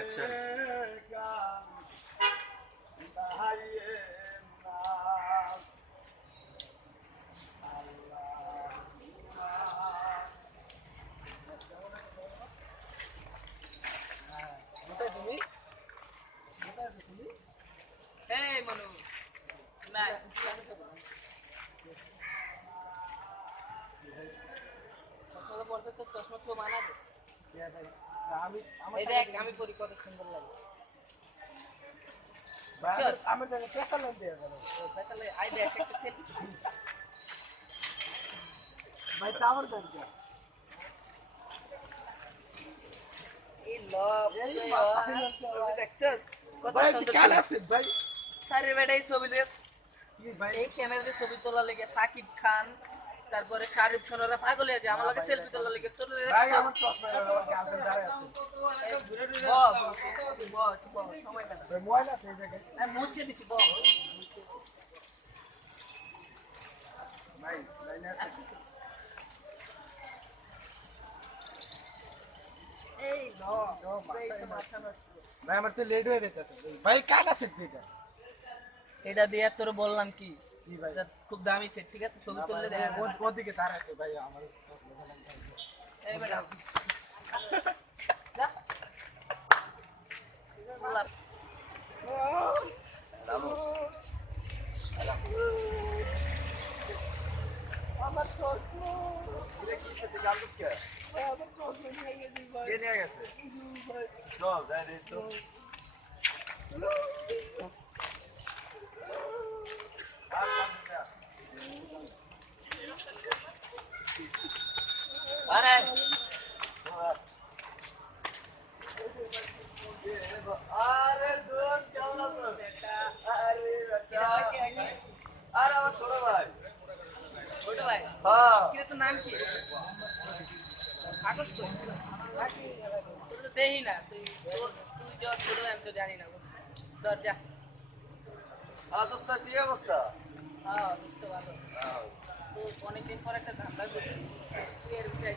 Action. এই মনু না চশমা পড়তে তো চশমা তো মানাবে এই দেখ আমি পরি কত সুন্দর লাগে আমি তো পেছালে দিয়ে গেল তাহলে আই দেখ একটা সেলফি ভাই টাওয়ার দেন এই লব এই ছবি দেখছস কত ভাই সুন্দর কাল আছে ভাই সারে বেটাই ছবি দেখ কি ভাই এই ক্যামেরাতে ছবি তোলা লেগে সাকিব খান তারপরে শাহরুখ খানরা পাগল হয়ে যায় আমার লাগে সেলফি তোলা লেগে চলে যায় ভাই আমার চশমা গার্লফ্রেন্ড দাঁড়ায় আছে সময় কাটা ভাই মোবাইল আছে এই জায়গায় আমি মুছে দিছি ভাই লাইনে আছে এই লো ভাই এই তো মাথা নষ্ট ভাই আমার তো লেট হয়ে যাচ্ছে ভাই কাল আছে এটা এটা দিয়ে তোর বললাম কি কি ভাই এটা খুব দামি সেট ঠিক আছে ছবি তুললে দেখা যাবে ওদিকে তার আছে ভাই আমার চশমা এই বেটা যা বললাম আমার চশমা এটা কি সেটা জানতো কে আমার চশমা নিয়ে গেছি ভাই কে নিয়ে গেছে ভাই চল যাই রে তো আরে আরে দোস্ত কেমন আছো আরে বেটা আরে আমার ছোট ভাই ছোট ভাই হ্যাঁ কি তোর নাম কি আকাশ তো তোর তো দেই না তুই তুই যা ছোট আমি তো জানি না ধর যা দোস্ত কি অবস্থা হ্যাঁ বুঝতে ভালো তো অনেকদিন পর একটা ধান্দা করছি তুই এর ভিতরে